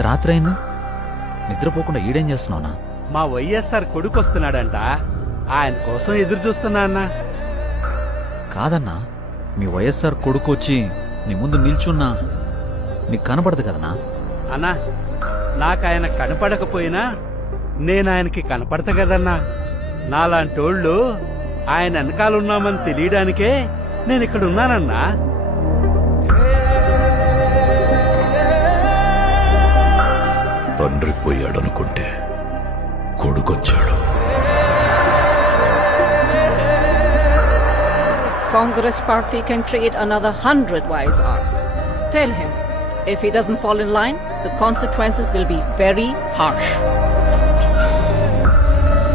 ఇంత రాత్రి అయింది, నిద్రపోకుండా ఈడేం చేస్తున్నావునా? మా వైఎస్ఆర్ కొడుకు వస్తున్నాడంట, ఆయన కోసం ఎదురు చూస్తున్నా అన్నా. కాదన్నా, మీ వైఎస్ఆర్ కొడుకు వచ్చి నీ ముందు నిల్చున్నా నీకు కనపడదు కదనా? అన్నా, నాకు ఆయన కనపడకపోయినా నేను ఆయనకి కనపడతా కదన్నా. నాలాంటోళ్ళు ఆయన వెనకాలన్నామని తెలియడానికే నేను ఇక్కడ ఉన్నానన్నా. తండ్రి పోయాడనుకుంటే కొడుకొచ్చాడు. Congress party can create another 100 YSRs. Tell him, if he doesn't fall in line, the consequences will be very harsh.